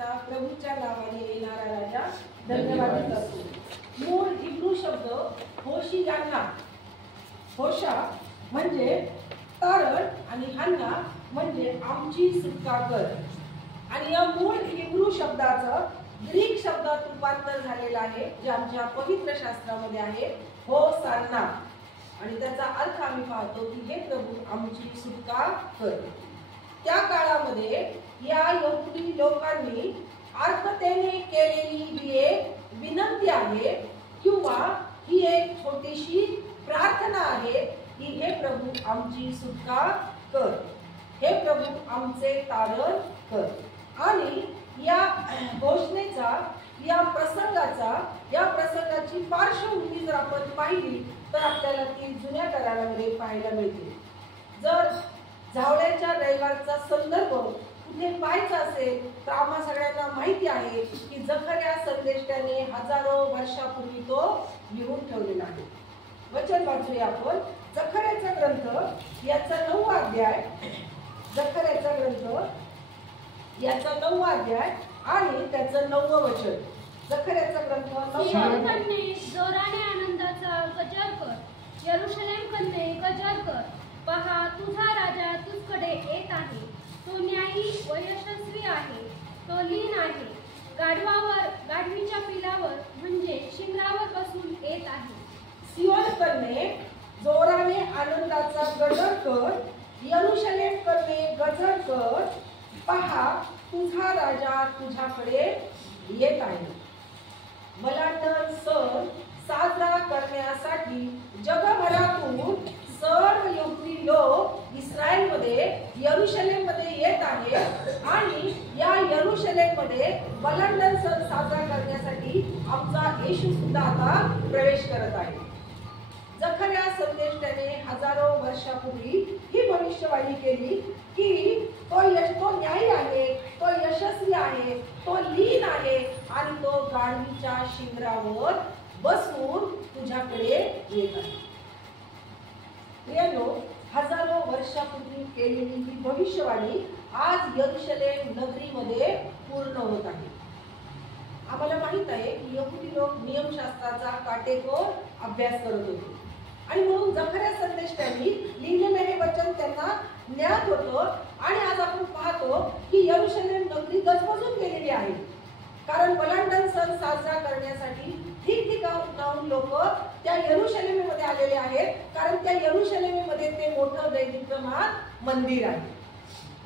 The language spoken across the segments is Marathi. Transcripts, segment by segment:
सर्वांना प्रभूच्या नावाने येणारा राजा धन्यवाद करतो. मूळ हिब्रू शब्द होशियाना, होशा म्हणजे तारण आणि हन्ना म्हणजे आमची सुटका कर. आणि या मूळ हिब्रू शब्दाचं ग्रीक शब्दात रूपांतर झालेलं आहे, जे आमच्या पवित्र शास्त्रामध्ये आहे होसान्ना. आणि त्याचा अर्थ आम्ही पाहतो की हे प्रभू आमची सुटका कर. त्या काळामध्ये या यहुदी लोकांनी आर्ततेने केलेली ही एक विनंती आहे किंवा ही एक छोटीशी प्रार्थना आहे की हे प्रभू आमची सुटका कर, हे प्रभू आमचे तारण कर. आणि या घोषणेचा, या प्रसंगाची पार्श्वभूमी जर आपण पाहिली तर आपल्याला ती जुन्या करारामध्ये पाहायला मिळते. जर झावळ्याच्या रविवारचा संदर्भ कुठे पाहायचा असेल तर आम्हा सगळ्यांना माहिती आहे की जखर्या संदेष्टाने हजारो वर्षापूर्वी तो लिहून ठेवलेला आहे. वचन वाचूया आपण. जखर्याचा ग्रंथ याचा 9वा अध्याय, जखर्याचा ग्रंथ याचा 9वा अध्याय आणि त्याचं 9वं वचन. जखर्याचा ग्रंथ 9वा कन्ये जोराने आनंदाचा गजर कर, यरूशलेम कन्ये गजर कर. पहा, तुझा राजा तुझकडे येत आहे. तो न्यायी व यशस्वी आहे, तो लीन आहे. गाढवीच्या पिलावर म्हणजे शिंगरावर बसून येत आहे. सियोन कन्ये जोराने आनंदाचा गजर कर, यरूशलेम कन्ये गजर कर. पहा, तुझा राजा तुझ्याकडे येत आहे. बलाढ्य सण साजरा करण्यासाठी जगभरातून सर्व यहुदी लोक इस्रायलमध्ये यरूशलेममध्ये येत आहेत. आणि या यरूशलेममध्ये बलाढ्य सण साजरा करण्यासाठी आमचा येशू सुद्धा आता प्रवेश करत आहे. जखर्या संदेष्टाने हजारो वर्षापूर्वी ही भविष्यवाणी केली की तो न्यायी आहे, तो यशस्वी आहे, तो लीन आहे आणि तो गाढवीच्या शिंगरावर बसून तुझ्याकडे येत आहे. प्रियांनो, हजारो वर्षापूर्वी केलेली ही भविष्यवाणी आज यरूशलेम नगरीमध्ये पूर्ण होत आहे. आम्हाला माहित आहे की यहुदी लोक नियमशास्त्राचा काटेकोर अभ्यास करत होते आणि म्हणून जखर्या संदेष्टांनी लिहिलेलं हे वचन त्यांना ज्ञात होतं. आणि आज आपण पाहतो की यरूशलेम नगरी गजबजून गेलेली आहे, कारण बलाढ्य सण साजरा करण्यासाठी ठिकठिकाणाहून लोक त्या यरूशलेममध्ये आलेले आहेत, कारण त्या यरूशलेममध्ये ते मोठं दैदिप्यमान मंदिर आहे.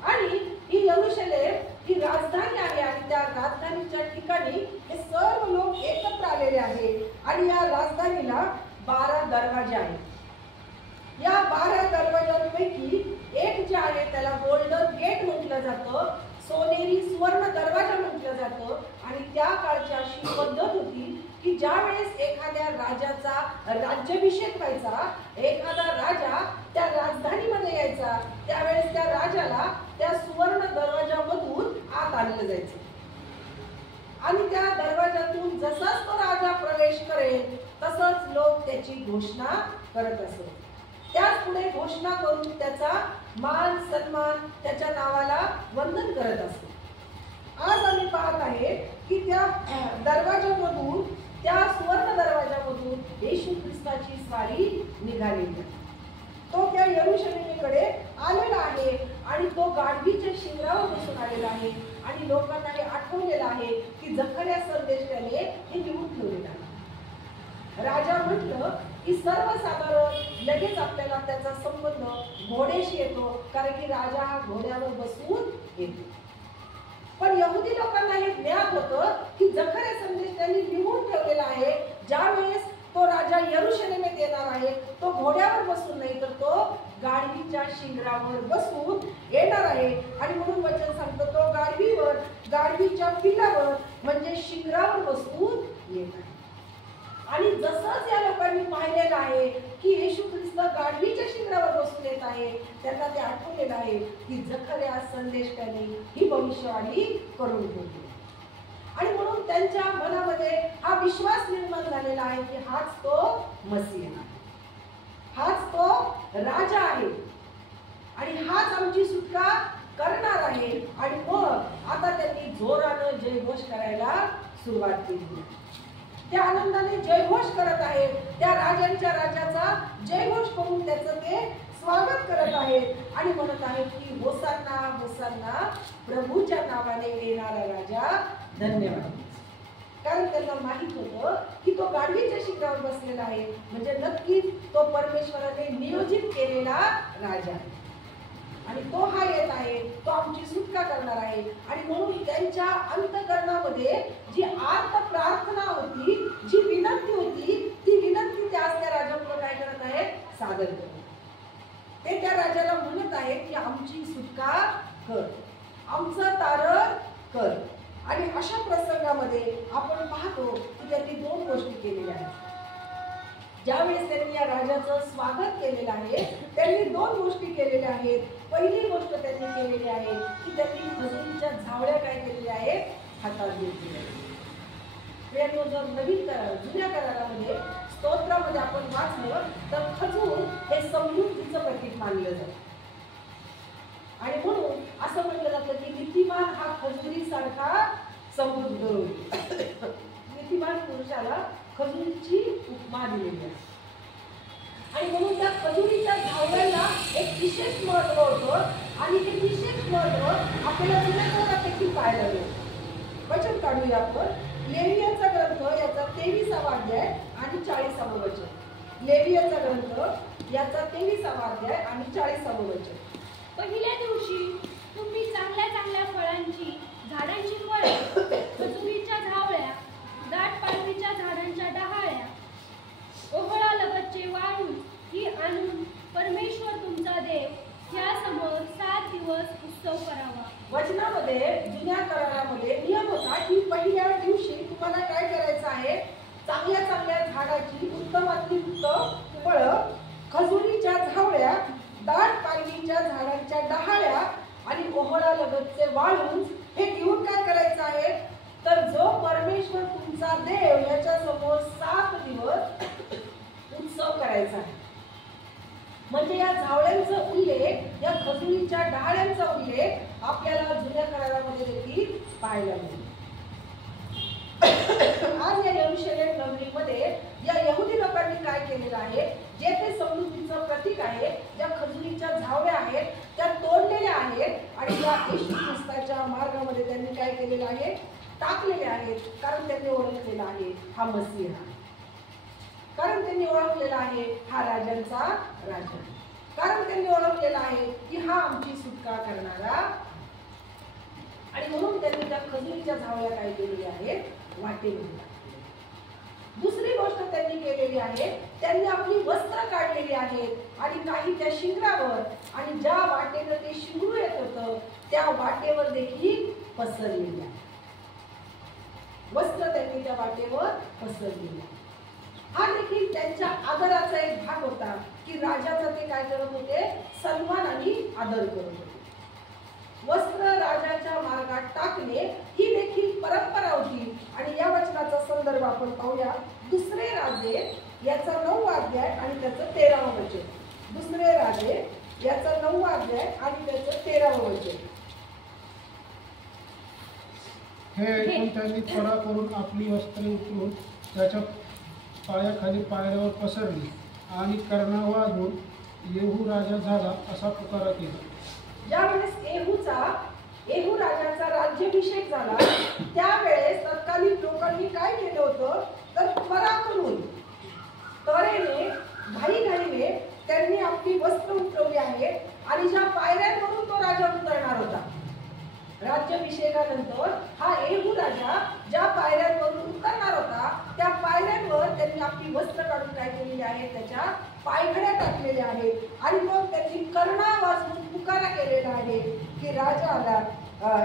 आणि ही यरूशलेम ही राजधानी आहे आणि त्या राजधानीच्या ठिकाणी हे सर्व लोक एकत्र आलेले आहेत. आणि या राजधानीला 12 दरवाजे आहेत. या 12 दरवाजांपैकी एक जे आहे त्याला गोल्डन गेट म्हटलं जातं, सोनेरी सुवर्ण दरवाजा म्हटलं जातं. आणि त्या काळची अशी पद्धत होती की ज्या वेळेस एखाद्या राजाचा राज्याभिषेक व्हायचा, एखादा राजा त्या राजधानीमध्ये यायचा, त्यावेळेस त्या राजाला त्या सुवर्ण दरवाजामधून आत आणलं जायचं. आणि त्या दरवाजातून जसाच तो राजा प्रवेश करेल तसंच लोक त्याची घोषणा करत असत. त्याच पुढे घोषणा करून त्याचा मान सन्मान, त्याच्या नावाला वंदन करत असतो. आज आम्ही पाहत आहे की त्या दरवाजामधून, त्या सुवर्ण दरवाजामधून येशू ख्रिस्ताची स्वारी निघालेली आहे. तो त्या यरूशलेमेकडे आलेला आहे आणि तो गाढवीच्या शिंगरावर बसून आलेला आहे. आणि लोकांना हे आठवलेलं आहे की जखर्या संदेष्टाने हे लिहून ठेवलेलं आहे. राजा म्हटलं की सर्वसाधारण लगेच आपल्याला त्याचा संबंध घोड्याशी येतो, कारण की राजा हा घोड्यावर बसून येतो. पण यहुदी लोकांना हे ज्ञात होतं की जखर्या संदेष्टाने लिहून ठेवलेला आहे, ज्या वेळेस तो राजा यरूशलेमेत येणार आहे तो घोड्यावर बसून नाही तर तो गाढवीच्या शिंगरावर बसून येणार आहे. आणि म्हणून वचन सांगतो तो गाढवीवर, गाढवीच्या पिलावर म्हणजे शिंगरावर बसून येत आहे. आणि जसंच या लोकांनी पाहिलेलं आहे की येशू ख्रिस्त गाढवीच्या शिंगरावर बसून येत आहे, त्यांना ते आठवलेलं आहे की जखर्या संदेष्टाने ही भविष्यवाणी करून ठेवली. आणि म्हणून त्यांच्या मनामध्ये हा विश्वास निर्माण झालेला आहे की हाच तो मसीह आहे, हाच तो राजा आहे आणि हाच आमची सुटका करणार आहे. आणि मग आता त्यांनी जोरानं जय करायला सुरुवात केली. त्या आनंदाने जयघोष करत आहेत, त्या राजांच्या राजाचा जयघोष करून त्याचं ते स्वागत करत आहेत आणि म्हणत आहेत की होसान्ना होसान्ना, प्रभूच्या नावाने येणारा राजा धन्यवाद. कारण त्यांना माहित होतं की तो गाढवीच्या शिखरावर बसलेला आहे, म्हणजे नक्कीच तो परमेश्वराने नियोजित केलेला राजा आहे आणि तो हा येत आहे, तो आमची सुटका करणार आहे. आणि म्हणून त्यांच्या अंतःकरणामध्ये जी आर्त प्रार्थना होती, जी विनंती होती, ती विनंती त्या राजापुढे काय करत आहेत, सादर करत. ते त्या राजाला म्हणत आहेत की आमची सुटका कर, आमचं तारण कर. आणि अशा प्रसंगामध्ये आपण पाहतो की त्यांनी दोन गोष्टी केलेल्या आहेत. ज्यावेळेस त्यांनी या राजाचं स्वागत केलेलं आहे, त्यांनी दोन गोष्टी केलेल्या आहेत. पहिली गोष्ट त्यांनी केलेली आहे की त्यांनी खजुरीच्या झावळ्या काय केलेल्या आहेत, हातात घेतलेल्या आहेत. जर नवीन जुन्या करारामध्ये स्तोत्रामध्ये आपण वाचलं तर खजूर हे समृद्धीचं प्रतीक मानलं जातं आणि म्हणून असं म्हटलं जातं की नीतिमान हा खजुरीसारखा समृद्ध होईल. नीतिमान पुरुषाला खजुरीची उपमा दिलेली आहे आणि म्हणून त्या खजुरीच्या झावळ्याला एक विशेष महत्व होतं आणि हे विशेष महत्व आपल्याला जुन्या करारात देखील पाहायला मिळतं. वचन काढूया आपण. लेवियांचा ग्रंथ याचा 23वा अध्याय आणि 40वे वचन. लेवियांचा ग्रंथ याचा 23वा अध्याय आणि 40वे वचन. पहिल्या दिवशी तुम्ही चांगल्या चांगल्या फळांची झाडांची फळे, खजुरीच्या झावळ्या, दाट पालवीच्या झाडांच्या डहाळ्या, ओहळालगतचे वाळू ही आणून परमेश्वर तुमचा देव या समोर 7 दिवस उत्सव करावा. वचनामध्ये जुन्या करारामध्ये नियम होता की पहिल्या दिवशी तुम्हाला काय करायचं आहे, चांगल्या चांगल्या झाडाची उत्तमातली उत्तम फळं, खजुरीच्या झावळ्या, दाट पालवीच्या झाडांच्या डहाळ्या आणि ओहळालगतचे वाळू हे घेऊन काय करायचं आहे, तर जो परमेश्वर तुमचा देव याच्या समोर 7 दिवस उत्सव करायचा आहे. म्हणजे या झावळ्यांचा उल्लेख, या खजुरीच्या डहाळ्यांचा उल्लेख आपल्याला जुन्या करारामध्ये देखील पाहायला मिळतो. आज या यरूशलेम नगरीमध्ये या यहुदी लोकांनी काय केलेलं आहे, जे ते समृद्धीचं प्रतीक आहे, ज्या खजुरीच्या झावळ्या आहेत त्या तोडलेल्या आहेत आणि या येशू ख्रिस्ताच्या मार्गामध्ये त्यांनी काय केलेलं आहे, टाकलेले आहेत. कारण त्यांनी ओळखलेला आहे हा मसीहा, कारण त्यांनी ओळखलेला आहे हा राजांचा राजा, कारण त्यांनी ओळखलेला आहे की हा आमची सुटका करणारा. आणि म्हणून त्यांनी त्या खजुरीच्या झावळ्या काय केलेल्या आहेत, वाटेमध्ये. दुसरी गोष्ट त्यांनी केलेली आहे, त्यांनी आपली वस्त्र काढलेली आहेत आणि काही त्या शिंगरावर आणि ज्या वाटेनं ते शिंगरू येत होतं त्या वाटेवर देखील पसरलेली आहे. वस्त्र त्यांनी त्या वाटेवर पसरलेली आहे. हा देखील त्यांच्या आदराचा एक भाग होता की राजाचा ते काय करत होते, सन्मान आणि आदर करत होते. वस्त्र राजाच्या मार्गात टाकणे ही देखील परंपरा होती. आणि या वचनाचा संदर्भ आपण पाहूया. दुसरे राजे याचा 9वा अध्याय आणि त्याचं 13वं वचन. दुसरे राजे याचा 9वा अध्याय आणि त्याचं 13वं वचन. हे ऐकून त्यांनी त्वरा करून आपली वस्त्रे उचलून त्याच्या पायाखाली पायऱ्यावर पसरली आणि कर्णा वाजवून येहू राजा झाला असा पुकारा केला. ज्यावेळेस येहू राजाचा राज्याभिषेक झाला त्यावेळेस तत्कालीन लोकांनी काय केलं होतं, तर त्वरा करून त्वरेने घाईघाईने त्यांनी आपली वस्त्र उतरवली आहेत आणि ज्या पायऱ्यांवरून तो राजा उतरणार होता, राज्याभिषेकानंतर हा येहू राजा ज्या पायऱ्यांवरून उतरणार होता त्या पायऱ्यांवर त्यांनी आपली वस्त्र काढून काय केलेली आहे, त्याच्या पायघड्या टाकलेल्या आहेत आणि मग त्यांनी कर्णा वाजवून पुकारा केलेला आहे की राजा आला,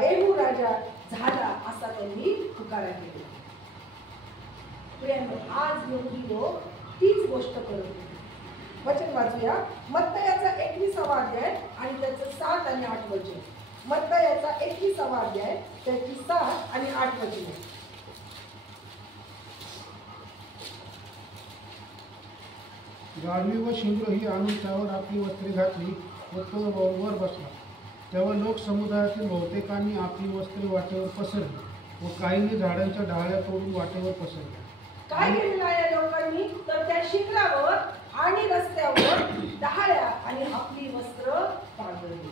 येहू राजा झाला असा त्यांनी पुकारा केला. आज यहुदी लोक तीच गोष्ट करत होते. वचन वाचूया. मत्तयाचा 21वा अध्याय आणि त्याचं 7 आणि 8 वचन. मत्तयाचा 21वा अध्याय त्याची 7 आणि 8 वचन. गाढवी व शिंगरू ही आणून त्यावर आपली वस्त्रे घातली व तो वर बसला. तेव्हा लोक समुदायातील बहुतेकांनी आपली वस्त्रे वाटेवर पसरली व काहींनी झाडांच्या डहाळ्या तोडून वाटेवर पसरल्या. काय केलेलं आहे लोकांनी तर त्या शिखरावर आणि रस्त्यावर डहाळ्या आणि आपली वस्त्र पांघरली.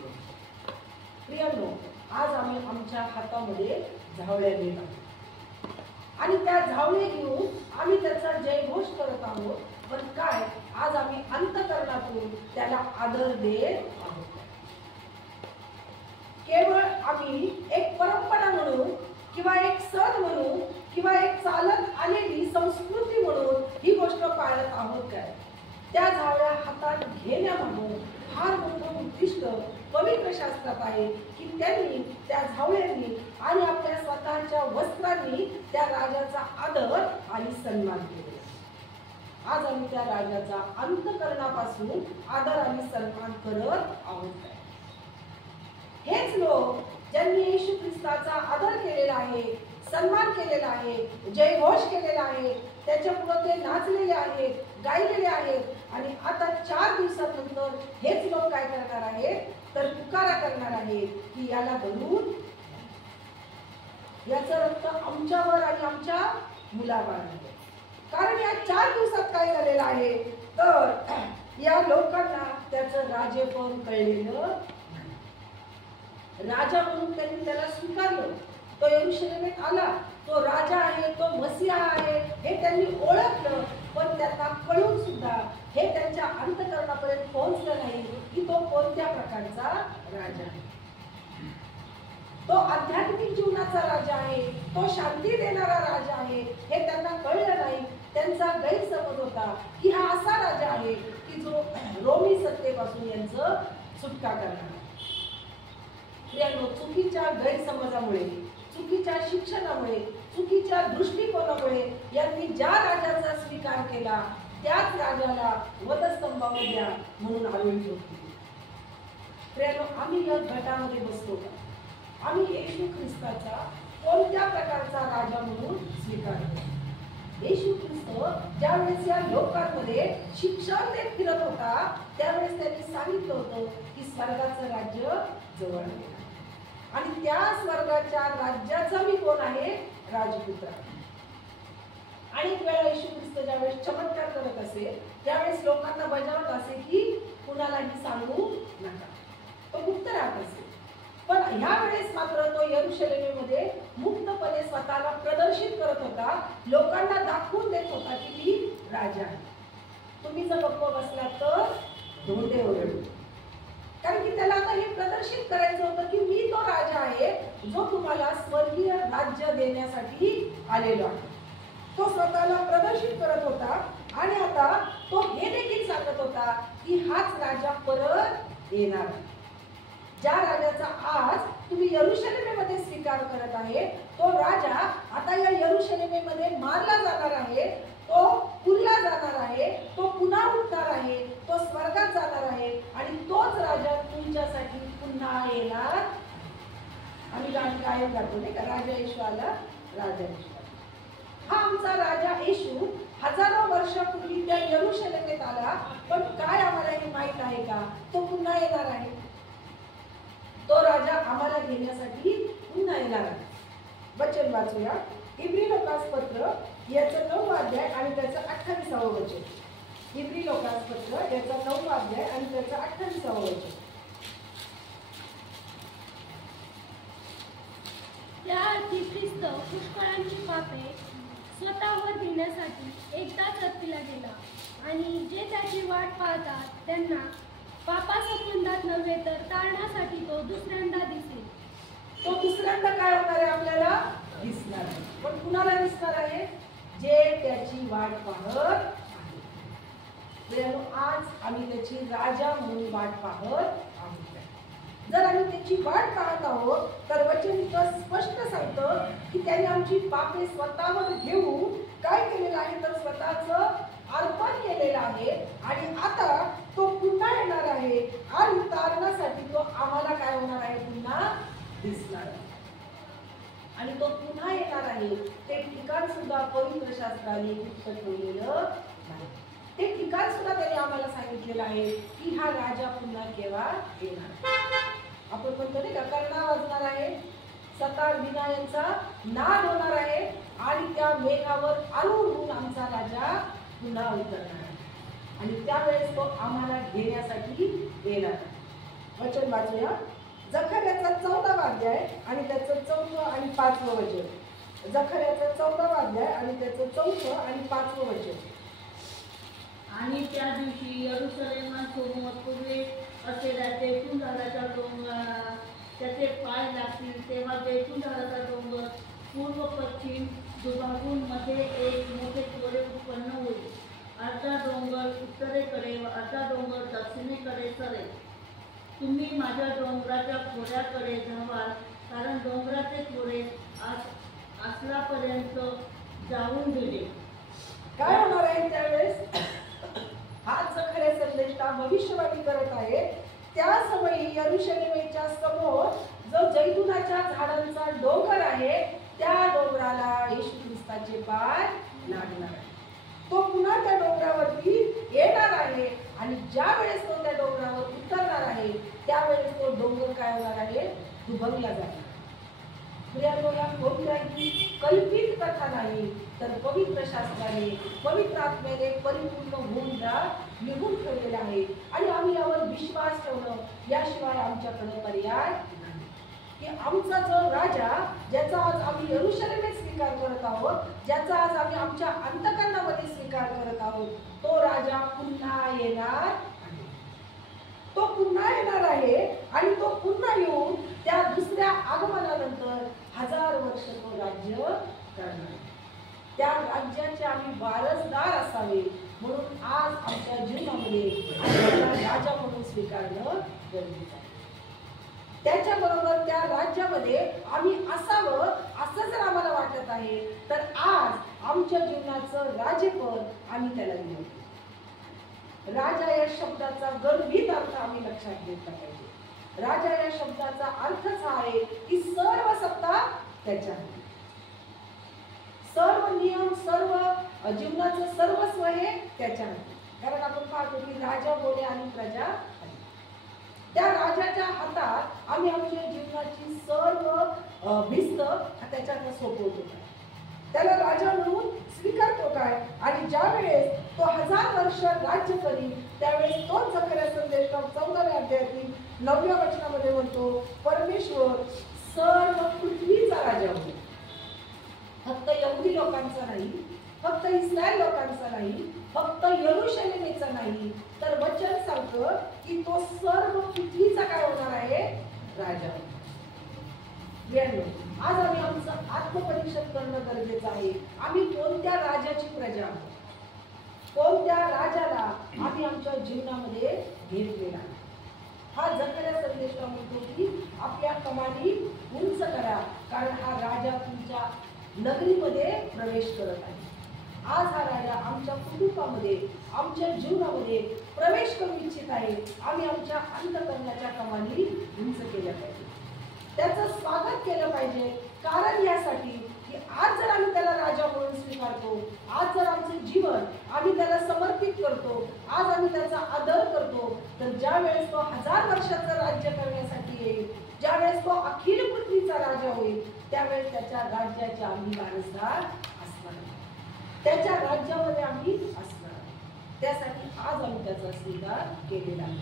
प्रियांनो, आज आम्ही आमच्या हातामध्ये झावळ्या घेत आहोत आणि त्या झावळे घेऊन आम्ही त्याचा जयघोष करत आहोत. पण काय, आज आम्ही अंतःकरणातून त्याला आदर देत आहोत. केवळ आम्ही एक परंपरा म्हणून किंवा एक सण म्हणून किंवा एक चालत आलेली संस्कृती म्हणून ही गोष्ट पाळत आहोत काय? त्या झावळ्या हातात घेण्यामागून फार मोठं उद्दिष्ट पवित्र शास्त्रात आहे की त्यांनी त्या झावळ्यांनी आणि आपल्या स्वतःच्या वस्त्रांनी त्या राजाचा आदर आणि सन्मान केला. आज आम्ही त्या राजाचा अंतःकरणापासून आदर आणि सन्मान करत आहोत. हेच लोक ज्यांनी येशू ख्रिस्ताचा आदर केलेला आहे, सन्मान केलेला आहे, जयघोष केलेला आहे, त्याच्या पुढे ते नाचलेले आहेत, गायलेले आहेत आणि आता 4 दिवसानंतर हेच लोक काय करणार आहेत तर पुकारा करणार आहेत की याला धरून याचं रक्त आमच्यावर आणि आमच्या मुलावर आहे. कारण या 4 दिवसात काय झालेलं आहे तर या लोकांना त्याचं राजेपण कळलेलं नाही. राजा म्हणून त्यांनी त्याला स्वीकारलं. तो यरूशलेमेत आला, तो राजा आहे, तो मसीहा आहे हे त्यांनी ओळखलं. पण त्यांना कळून सुद्धा हे त्यांच्या अंतःकरणापर्यंत पोहोचलं नाही की तो कोणत्या प्रकारचा राजा आहे. तो आध्यात्मिक जीवनाचा राजा आहे, तो शांती देणारा राजा आहे हे त्यांना कळलं नाही. त्यांचा गैरसमज होता की हा असा राजा आहे की जो रोमी सत्तेपासून यांचं सुटका करणार. चुकीच्या गैरसमजामुळे, चुकीच्या शिक्षणामुळे, चुकीच्या दृष्टिकोनामुळे यांनी ज्या राजाचा स्वीकार केला त्याच राजाला वधस्तंभावर द्या म्हणून आरोळी ठोकली. आम्ही या गटामध्ये बसतो का? आम्ही येशू ख्रिस्ताचा कोणत्या प्रकारचा राजा म्हणून स्वीकार करतो? येशू ख्रिस्त ज्यावेळेस या लोकांमध्ये शिक्षण देत फिरत होता त्यावेळेस त्यांनी सांगितलं होतं की स्वर्गाचं राज्य जवळ आहे आणि त्या स्वर्गाच्या राज्याचा मी कोण आहे? राजपुत्र. अनेक वेळा येशू ख्रिस्त ज्यावेळेस चमत्कार करत असे त्यावेळेस लोकांना बजावत असे की कुणालाही सांगू नका. तो गुप्त राहत असे. पण ह्या वेळेस मात्र तो यरूशलेमेमध्ये मुक्तपणे स्वतःला प्रदर्शित करत होता, लोकांना दाखवून देत होता की मी राजा आहे. तुम्ही जर गप्प बसलात तर धोंडे ओरडू. कारण की त्याला आता हे प्रदर्शित करायचं होतं की मी तो राजा आहे जो तुम्हाला स्वर्गीय राज्य देण्यासाठी आलेलो आहे. तो स्वतःला प्रदर्शित करत होता आणि आता तो हे देखील सांगत होता की हाच राजा परत येणार आहे. ज्या राजाचा आज तुम्ही यरूशलेमेमध्ये स्वीकार करत आहे तो राजा आता या यरूशलेमेमध्ये मारला जाणार आहे, तो पुरला जाणार आहे, तो पुन्हा उठणार आहे, तो स्वर्गात जाणार आहे आणि तोच राजा तुमच्यासाठी पुन्हा येणार. आम्ही गाणी कायम गातो नाही का, राजा येशू आला, राजा येशू आला. हा आमचा राजा येशू हजारो वर्षापूर्वी त्या यरूशलेमेत आला. पण काय आम्हाला हे माहित आहे का तो पुन्हा येणार आहे. तो राजा आम्हाला घेण्यासाठी पुन्हा येणार आहे. वचन वाचूया. इब्री लोकासपत्र याचं 9 अध्याय आणि त्याचं 28वे वचन. इब्री लोकासपत्र याचा 9 अध्याय आणि त्याचं 28वे वचन. त्या अर्थी ख्रिस्त पुष्कळांची पापे स्वतःवर घेण्यासाठी एकदाच रक्तीला गेला आणि जे त्याची वाट पाहतात त्यांना पापासंबंधात नव्हे तर टाळण्यासाठी तो दुसऱ्यांदा दिसेल. तो दुसऱ्यांदा काय होणार आहे? आपल्याला दिसणार आहे. पण कुणाला दिसणार आहे? जे त्याची वाट पाहत आहे. आज आम्ही त्याची राजा म्हणून वाट पाहत आहोत. जर आम्ही त्याची वाट पाहत आहोत तर वचन इतकं स्पष्ट सांगतं की त्याने आमची पापे स्वतःवर घेऊन काय केलेलं आहे तर स्वतःचं अर्पण केलेलं आहे आणि आता तो पुन्हा येणार आहे आणि तारणासाठी तो आम्हाला काय होणार आहे? पुन्हा दिसणार आहे. आणि तो पुन्हा येणार आहे ते ठिकाण सुद्धा पवित्र शास्त्राने गुप्त ठेवलेलं नाही. ते ठिकाण सुद्धा त्याने आम्हाला सांगितलेलं आहे की हा राजा पुन्हा केव्हा येणार. आपण म्हणतो नाही का, कर्णा वाजणार आहे, सतार विनायांचा नाद होणार आहे आणि त्या मेघावर आरूढ आमचा राजा पुन्हा उतरणार आहे आणि त्यावेळेस तो आम्हाला घेण्यासाठी येणार आहे. वचन वाचूया. जखर्याचा 14वा अध्याय आणि त्याचं 4 आणि 5 वचन. जखर्याचा 14वा अध्याय आणि त्याचं 4 आणि 5 वचन. आणि त्या दिवशी यरूशलेमासमोर पूर्वे असलेल्या जैतून झाडाच्या डोंगराला त्याचे पाय लागतील, तेव्हा जैतून झाडाचा डोंगर पूर्व पश्चिम दुभागून मध्ये एक मोठे तोडे उत्पन्न होईल. अर्धा डोंगर उत्तरेकडे व अर्धा डोंगर दक्षिणेकडे सरेल. तुम्ही माझ्या डोंगराच्या खोऱ्याकडे धावाल, कारण डोंगराचे खोरे आसलापर्यंत जाऊन गेले. काय होणार आहे त्यावेळेस? हा जखर्या संदेष्टा भविष्यवाणी करत आहे. त्या समयी यरूशलेमेच्या समोर जो जैतुनाच्या झाडांचा डोंगर आहे, त्या डोंगराला येशू ख्रिस्ताचे पाय लागणार आहे. तो पुन्हा त्या डोंगरावरती येणार आहे आणि ज्या वेळेस तो त्या डोंगरावर उतरणार आहे त्यावेळेस तो डोंगर काय होणार आहे? दुभंगला जाणार. प्रियांनो, कोणत्याही कल्पित कथा नाही, तर पवित्र शास्त्राने पवित्र आत्म्याने परिपूर्ण होऊन निघून ठेवलेले आहे आणि आम्ही यावर विश्वास ठेवणं याशिवाय आमच्याकडे पर्याय नाही. की आमचा जो राजा, ज्याचा आज आम्ही यरूशलेमेत स्वीकार करत आहोत, ज्याचा आज आम्ही आमच्या अंतःकरणामध्ये स्वीकार करत आहोत, तो राजा पुन्हा येणार आहे. तो पुन्हा येणार आहे आणि तो पुन्हा येऊन त्या दुसऱ्या आगमनानंतर 1000 वर्ष तो राज्य करणार. त्या राज्याचे आम्ही वारसदार असावे म्हणून आज आमच्या जीवनामध्ये राजा म्हणून स्वीकारणं गरजेचं आहे. त्याच्याबरोबर त्या राज्यामध्ये आम्ही असावं असं जर आम्हाला वाटत आहे तर आज आमच्या जीवनाचं राज्यपद आम्ही त्याला दिलं. राजा या शब्दाचा गर्भित अर्थ आम्ही लक्षात घेतला पाहिजे. राजा या शब्दाचा अर्थच हा आहे की सर्व सत्ता त्याच्या आहे. सर्व नियम, सर्व जीवनाचं सर्वस्व हे त्याच्या आहे. कारण आपण पाहतो की राजा बोले आणि प्रजा आहे. त्या राजाच्या हातात आम्ही आमच्या जीवनाची सर्व भिस्त त्याच्यात सोपवतो काय, त्याला राजा म्हणून स्वीकारतो काय. आणि ज्या वेळेस तो 1000 वर्ष राज्य करील त्यावेळेस तोच जखर्या संदेशा 14व्या अध्यायातील 9व्या वचनामध्ये म्हणतो, परमेश्वर सर्व पृथ्वीचा राजा होईल. फक्त यहुदी लोकांचा नाही, फक्त इस्रायल लोकांचा नाही, फक्त यरूशलेमेचा नाही, तर वचन सांगतं की तो सर्व पृथ्वीचा काय होणार आहे? राजा. आज आम्ही आमचं आत्मपरीक्षण करणं गरजेचं आहे. आम्ही कोणत्या राजाची प्रजा आहोत? कोणत्या राजाला आम्ही आमच्या जीवनामध्ये घेतलेला? हा जखर्या संदेशा म्हणतो की आपल्या कमानी उंच करा, कारण हा राजा तुमच्या नगरीमध्ये प्रवेश करत आहे. आज हा राजा आमच्या कुटुंबामध्ये, आमच्या जीवनामध्ये प्रवेश करू इच्छित आहे. आम्ही आमच्या अंतःकरणाच्या कमानी उंच केल्या पाहिजे, त्याचं स्वागत केलं पाहिजे. कारण यासाठी की आज जर आम्ही त्याला राजा म्हणून स्वीकारतो, आज जर आमचं जीवन आम्ही त्याला समर्पित करतो, आज आम्ही त्याचा आदर करतो, तर ज्या वेळेस तो 1000 वर्षाचं राज्य करण्यासाठी येईल, ज्या वेळेस तो अखिल पृथ्वीचा राजा होईल, त्यावेळेस त्याच्या राज्याचे आम्ही वारसदार असणार, त्याच्या राज्यामध्ये आम्ही असणार. त्यासाठी आज आम्ही त्याचा स्वीकार केलेला आहे.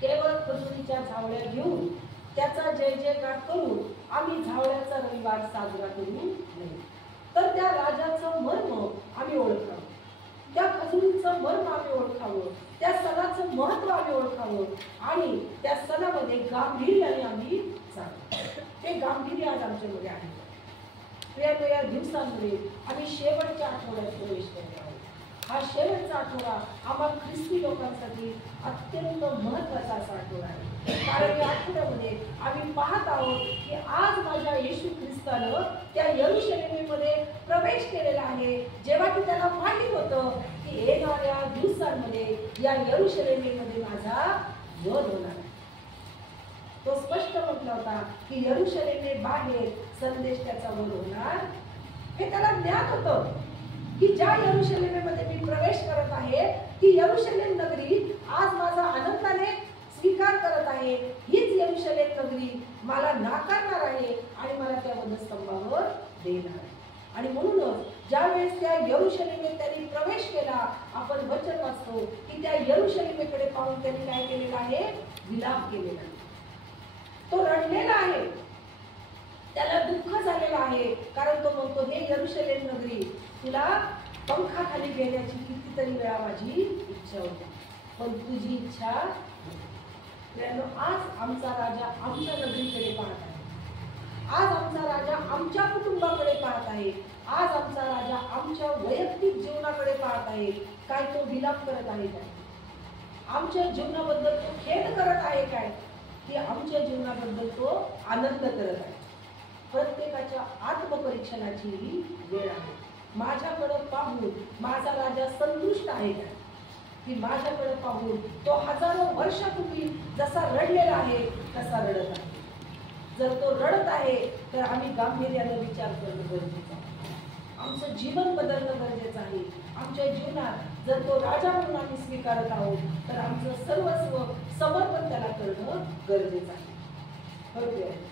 केवळ खजुरीच्या झावळ्या घेऊन त्याचा जय जयकार करून आम्ही झावळ्याचा रविवार साजरा करू नये, तर त्या राजाचं मर्म आम्ही ओळखावं, त्या खजुरीचं मर्म आम्ही ओळखावं, त्या सणाचं महत्व आम्ही ओळखावं आणि त्या सणामध्ये गांभीर्याने आम्ही जावं. ते गांभीर्य आज आमच्यामध्ये आहे. या दिवसांमध्ये आम्ही शेवटच्या आठवड्यात प्रवेश करत आहोत. हा शेवटचा आठवडा आम्हा ख्रिस्ती लोकांसाठी अत्यंत महत्त्वाचा असा आठवडा आहे. कारण या आठवड्यामध्ये आम्ही पाहत आहोत की आज माझ्या येशू ख्रिस्तानं त्या यरूशलेमेमध्ये प्रवेश केलेला आहे. जेव्हा की त्याला माहित होतं की येणाऱ्या दिवसांमध्ये या यरूशलेमेमध्ये माझा वध होणार आहे. तो स्पष्ट म्हटला होता की यरूशलेमे बाहेर संदेश त्याचा वध होणार. हे त्याला ज्ञात होतं की ज्या यरूशलेमेमध्ये मी प्रवेश करत आहे ती यरूशलेम नगरी आज माझा आनंदाने स्वीकार करत आहे, हीच यरूशलेम नगरी मला नाकारणार आहे आणि मला त्या वधस्तंभावर देणार आहे. आणि म्हणूनच ज्यावेळेस त्या यरूशलेमेत त्यांनी प्रवेश केला, आपण वचन वाचतो की त्या यरूशलेमेकडे पाहून त्यांनी काय केलेलं आहे? विलाप केलेला आहे. तो रडलेला आहे, त्याला दुःख झालेलं आहे, कारण तो म्हणतो, हे यरूशलेम नगरी, तुला पंखाखाली घेण्याची कितीतरी वेळा माझी इच्छा होती, पण तुझी इच्छा आज आमचा राजा आमच्या नगरीकडे पाहत आहे, आज आमचा राजा आमच्या कुटुंबाकडे पाहत आहे, आज आमचा राजा आमच्या वैयक्तिक जीवनाकडे पाहत आहे. काय तो विलाप करत आहे काय? आमच्या जीवनाबद्दल तो खेद करत आहे काय? की आमच्या जीवनाबद्दल तो आनंद करत आहे? प्रत्येकाच्या आत्मपरीक्षणाची ही वेळ आहे. माझ्याकडे पाहून माझा राजा संतुष्ट आहे का? की माझ्याकडे पाहून तो हजारो वर्षापूर्वी जसा रडलेला आहे तसा रडत आहे? जर तो रडत आहे तर आम्ही गांभीर्याने विचार करणं गरजेचं आहे. आमचं जीवन बदलणं गरजेचं आहे. आमच्या जीवनात जर तो राजा म्हणून आम्ही स्वीकारत आहोत तर आमचं सर्वस्व समर्पण त्याला करणं गरजेचं आहे. बरोबर.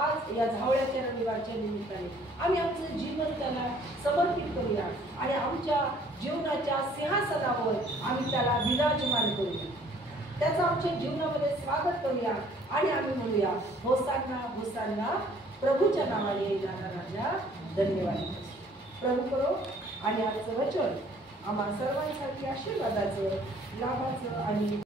आज या झावळ्याच्या रविवारच्या निमित्ताने आम्ही आमचं जीवन त्याला समर्पित करूया आणि आमच्या जीवनाच्या सिंहासनावर आम्ही त्याला विराजमान करूया, त्याचं आमच्या जीवनामध्ये स्वागत करूया आणि आम्ही म्हणूया, होसान्ना होसान्ना, प्रभूच्या नावाने येणारा राजा धन्यवाद. प्रभू करो आणि आजचं वचन आम्हा सर्वांसाठी आशीर्वादाचं, लाभाचं आणि